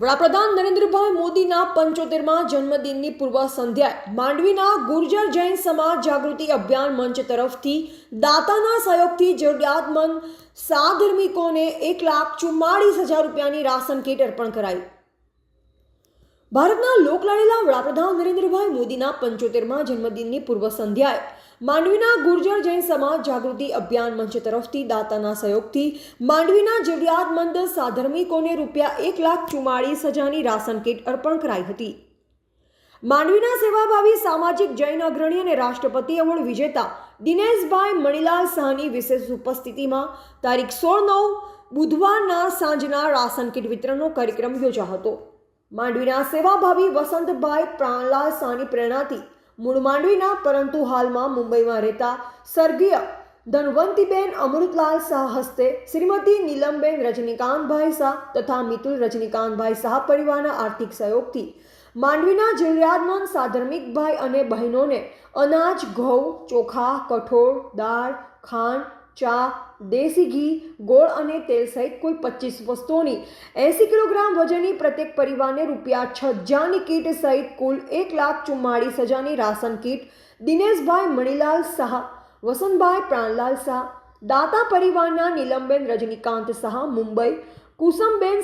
વડાપ્રધાન નરેન્દ્રભાઈ મોદીના પંચોતેરમાં જન્મદિનની પૂર્વ સંધ્યાએ માંડવીના ગુર્જર જૈન સમાજ જાગૃતિ અભિયાન મંચ તરફથી દાતાના સહયોગથી જરૂરિયાતમંદ સાધર્મિકોને એક લાખ ચુમ્માળીસ હજાર રૂપિયાની રાશન કીટ અર્પણ કરાઈ ભારતના લોકલાડીલા વડાપ્રધાન નરેન્દ્રભાઈ મોદીના પંચોતેરમાં જન્મદિનની પૂર્વ સંધ્યાએ માંડવીના ગુર્જર જૈન સમાજ જાગૃતિ અભિયાન મંચ તરફથી દાતાના સહયોગથી માંડવીના જરૂરિયાતમંદ સાધર્મિકોને રૂપિયા એક લાખ ચુમ્માળીસ હજારની રાશન કીટ અર્પણ કરાઈ હતી. માંડવીના સેવાભાવી સામાજિક જૈન અગ્રણી અને રાષ્ટ્રપતિ એવોર્ડ વિજેતા દિનેશભાઈ મણિલાલ શાહની વિશેષ ઉપસ્થિતિમાં તારીખ સોળ નવ બુધવારના સાંજના રાશન કીટ વિતરણનો કાર્યક્રમ યોજાયો હતો. માંડવીના સેવાભાવી વસંતભાઈ પ્રાણલાલ શાહની પ્રેરણાથી મૂળ માંડવીના, પરંતુ હાલમાં મુંબઈમાં રહેતા સ્વર્ગીય ધનવંતીબેન અમૃતલાલ શાહ હસ્તે શ્રીમતી નીલમબેન રજનીકાંતભાઈ શાહ તથા મિતુલ રજનીકાંતભાઈ શાહ પરિવારના આર્થિક સહયોગથી માંડવીના જરૂરિયાતમંદ સાધર્મિક ભાઈ અને બહેનોને અનાજ, ઘઉં, ચોખા, કઠોળ, દાળ, ખાંડ ચા, દેશી ઘી, ગોળ અને તેલ સહિત કુલ પચીસ વસ્તુઓની એંસી કિલોગ્રામ વજનની પ્રત્યેક પરિવારને રૂપિયા છ હજારની કીટ સહિત કુલ એક લાખ ચુમ્માળીસ હજારની રાશન કીટ દિનેશભાઈ મણિલાલ શાહ, વસંતભાઈ પ્રાણલાલ શાહ, દાતા પરિવારના નીલમબેન રજનીકાંત શાહ, મુંબઈ, કુસુમબેન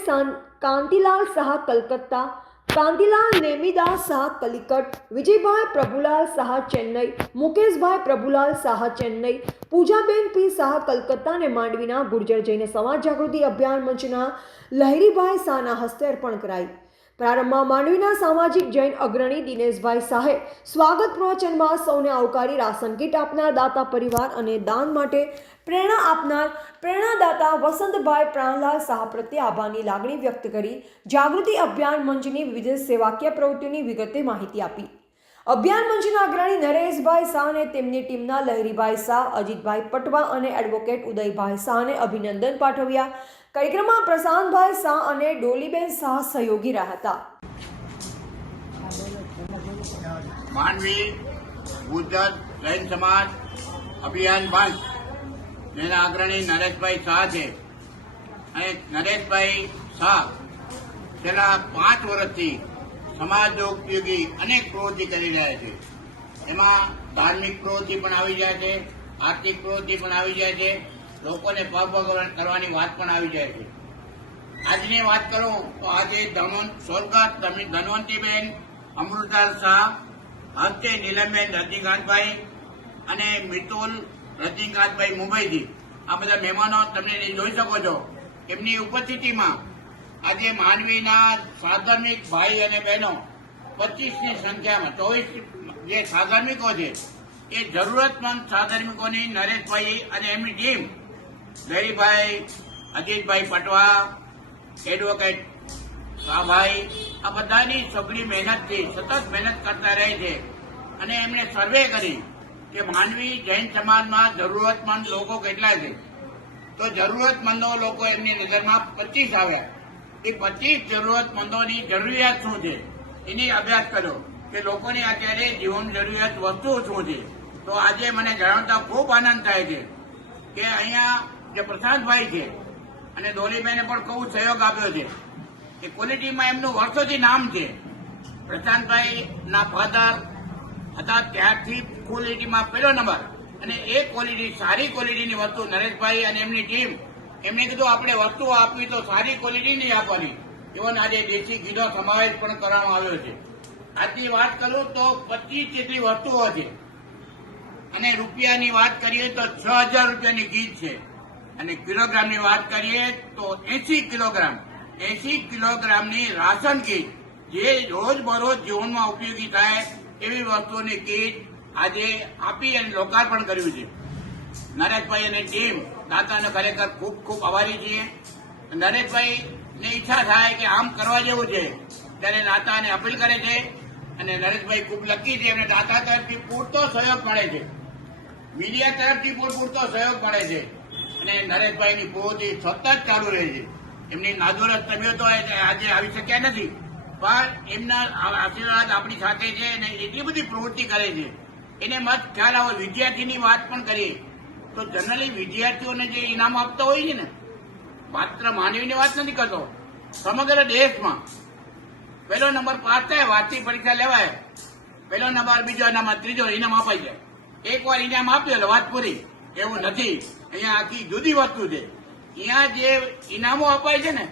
કાંતિલાલ શાહ, કલકત્તા કાંતિલાલ નેમિદાસ શાહ કલિકટ, વિજયભાઈ પ્રભુલાલ શાહ ચેન્નઈ, મુકેશભાઈ પ્રભુલાલ શાહ ચેન્નઈ, પૂજાબેન પી શાહ કલકત્તા અને માંડવીના ગુર્જર જઈને સમાજ જાગૃતિ અભિયાન મંચના લહેરીભાઈ શાહના હસ્તે અર્પણ કરાઈ. પ્રારંભમાં માંડવીના સામાજિક જૈન અગ્રણી દિનેશભાઈ શાહે સ્વાગત પ્રવચનમાં સૌને આવકારી રાશન કીટ આપનાર દાતા પરિવાર અને દાન માટે પ્રેરણા આપનાર પ્રેરણાદાતા વસંતભાઈ પ્રાણલાલ શાહ પ્રત્યે આભારની લાગણી વ્યક્ત કરી જાગૃતિ અભિયાન મંચની વિવિધ સેવાકીય પ્રવૃત્તિઓની વિગતે માહિતી આપી. અભિયાન મંચના અગ્રણી નરેશભાઈ શાહ અને તેમની ટીમના લહેરીભાઈ શાહ, અજીતભાઈ પટવા અને એડવોકેટ ઉદયભાઈ શાહને અભિનંદન પાઠવ્યા. કાર્યક્રમમાં પ્રશાંતભાઈ શાહ અને ડોલીબેન શાહ સહયોગી રહ્યા હતા. માનવી ગુજરાત જૈન સમાજ, અભિયાન મંચ જેના અગ્રણી નરેશભાઈ શાહ છે. અને નરેશભાઈ શાહ છેલ્લા પાંચ વર્ષથી સમાજ ઉપયોગી અનેક પ્રવૃત્તિ કરી રહ્યા છે. એમાં ધાર્મિક પ્રવૃત્તિ પણ આવી જાય છે, આર્થિક પ્રવૃત્તિ પણ આવી જાય છે, લોકોને પગ કરવાની વાત પણ આવી જાય છે. આજની વાત કરું તો આજે સ્વર્ગસ્થ ધન- ધનવંતીબેન અમૃતલાલ શાહ હસ્તે નીલમબેન રજનીકાંતભાઈ અને મિતુલ રજનીકાંતભાઈ મુંબઈથી. આ બધા મહેમાનો તમે જોઈ શકો છો. એમની ઉપસ્થિતિમાં આજે માનવીના સાધર્મિક ભાઈ અને બહેનો પચીસની સંખ્યામાં, ચોવીસ જે સાધર્મિકો છે, એ જરૂરતમંદ સાધર્મિકોની નરેશભાઈ અને એમની ટીમ લહેરીભાઈ અજીતભાઈ પટવા, એડવોકેટ શાહભાઈ, આ બધાની સઘળી મહેનતથી, સતત મહેનત કરતા રહે છે. અને એમણે સર્વે કરી કે માનવી જૈન સમાજમાં જરૂરતમંદ લોકો કેટલા છે. તો જરૂરતમંદો લોકો એમની નજરમાં પચીસ આવ્યા. એ પચીસ જરૂરતમંદોની જરૂરિયાત શું છે? એની અભ્યાસ કર્યો કે લોકોની અત્યારે જીવન જરૂરિયાત વસ્તુઓ શું છે? તો આજે મને જણાવતા ખૂબ આનંદ થાય છે કે અહીંયા જે પ્રશાંતભાઈ છે અને દોલીબેને પણ ખૂબ સહયોગ આપ્યો છે એ ક્વોલિટીમાં એમનું વર્ષોથી નામ છે. પ્રશાંતભાઈ ના ફાધર હતા ત્યારથી ક્વોલિટીમાં પહેલો નંબર અને એ ક્વોલિટી સારી ક્વોલિટીની વસ્તુ નરેશભાઈ અને એમની ટીમ એમને કીધું, આપણે વસ્તુઓ આપવી તો સારી ક્વોલિટીની આપવાની. ઇવન આજે દેશી ઘીનો સમાવેશ પણ કરવામાં આવ્યો છે. આજની વાત કરું તો પચીસ જેટલી વસ્તુઓ છે. અને રૂપિયાની વાત કરીએ તો છ હજાર રૂપિયાની ઘી છે. અને કિલોગ્રામની વાત કરીએ તો એસી કિલોગ્રામ. એસી કિલોગ્રામની રાશન કીટ જે રોજબરોજ જીવનમાં ઉપયોગી થાય એવી વસ્તુઓની કીટ આજે આપી અને લોકાર્પણ કર્યું છે. નરેશભાઈ અને ટીમ દાતાનો ખરેખર ખૂબ ખૂબ આભારી છીએ. નરેશભાઈ ને ઈચ્છા થાય કે આમ કરવા જેવું છે, ત્યારે દાતાને અપીલ કરે છે. અને નરેશભાઈ ખૂબ લકી છે એમને દાતા તરફથી પૂરતો સહયોગ મળે છે. મીડિયા તરફથી પૂરતો સહયોગ મળે છે. અને નરેશભાઈની પ્રવૃત્તિ સતત ચાલુ રહે છે. એમની નાદુરસ્ત તબિયતો આજે આવી શક્યા નથી. પણ એમના આશીર્વાદ આપણી સાથે છે અને એટલી બધી પ્રવૃત્તિ કરે છે. એને મત ખ્યાલ આવો, વિદ્યાર્થીની વાત પણ કરીએ. તો જનરલી વિદ્યાર્થીઓને જે ઇનામ આપતા હોય છે ને, માત્ર માનવીની વાત નથી કરતો, સમગ્ર દેશમાં. પહેલો નંબર પાસ થાય, વાર્ષિક પરીક્ષા લેવાય. પહેલો નંબર, બીજો એનામાં ત્રીજો ઇનામ અપાઈ જાય. એક વાર ઇનામ આપ્યો એટલે વાત પૂરી. એવું નથી. અહીંયા આખી જુદી વસ્તુ છે. અહીંયા જે ઇનામો અપાય છે ને,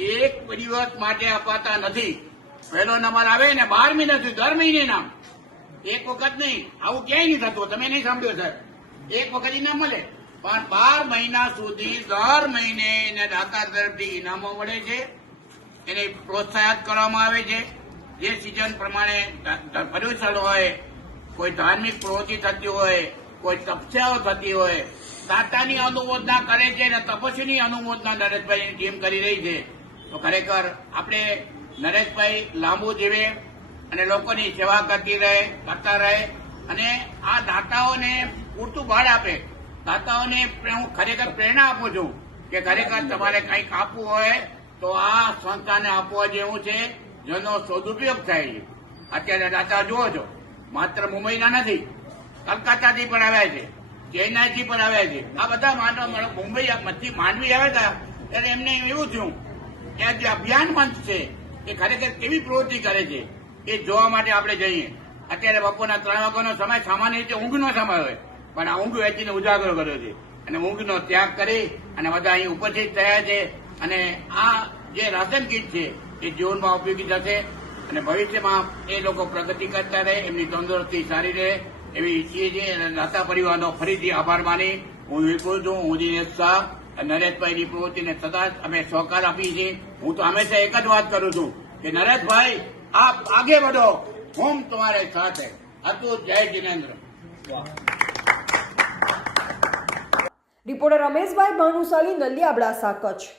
એક દિવસ માટે અપાતા નથી. પહેલો નંબર આવે ને બાર મહિના દર મહિને ઇનામ. એક વખત નહીં. આવું ક્યાંય નહીં થતું. તમે નહીં સાંભળ્યું સર એક વખત ઇનામ મળે. પણ બાર મહિના સુધી, દર મહિને એને દાતા તરફથી ઇનામો મળે છે. એને પ્રોત્સાહિત કરવામાં આવે છે. જે સિઝન પ્રમાણે પર્યુષણ હોય, કોઈ ધાર્મિક પ્રવૃત્તિ થતી હોય, કોઈ તપસ્યાઓ થતી હોય, દાતાની અનુમોદના કરે છે અને તપસ્વીની અનુમોદના નરેશભાઈની ટીમ કરી રહી છે. તો ખરેખર આપણે નરેશભાઈ લાંબુ જીવે અને લોકોની સેવા કરતી રહે, કરતા રહે. અને આ દાતાઓને પૂરતું બળ આપે. દાતાઓને હું ખરેખર પ્રેરણા આપું છું કે ખરેખર તમારે કંઈક આપવું હોય તો આ સંસ્થાને આપવા જેવું છે, જેનો સદુપયોગ થાય છે. અત્યારે દાતા જુઓ છો, માત્ર મુંબઈના નથી, કલકત્તાથી પણ આવ્યા છે, ચેન્નાઈથી પણ આવ્યા છે. આ બધા માનવ મુંબઈ મચ્છી માંડવી આવ્યા હતા ત્યારે એમને એવું થયું કે આ જે અભિયાન મંચ છે, એ ખરેખર કેવી પ્રવૃત્તિ કરે છે, એ જોવા માટે આપણે જઈએ. અત્યારે બપોરના ત્રણ વાગ્યાનો સમય, સામાન્ય રીતે ઊંઘનો સમય હોય. પણ આ ઊંઘ વેચીને ઉજાગરો કર્યો છે. અને ઊંઘનો ત્યાગ કરી અને બધા અહીં ઉપસ્થિત થયા છે. અને આ જે રાશન કીટ છે, એ જીવનમાં ઉપયોગી થશે અને ભવિષ્યમાં એ લોકો પ્રગતિ કરતા રહે, એમની તંદુરસ્તી સારી રહે. એવી ઈચ્છીએ છીએ અને દાતા પરિવારનો ફરીથી આભાર માની. હું વિપુલ છું, હું દિનેશ શાહ નરેશભાઈની પ્રવૃત્તિને સદા અમે સહકાર આપીએ છીએ. હું તો હંમેશા એક જ વાત કરું છું કે નરેશભાઈ, આપ આગે बढ़ो हम तुम्हारे साथ है अतुल जय जिनेन्द्र રિપોર્ટર રમેશભાઈ ભાનુશાલી નલિયા અબડાસા કચ્છ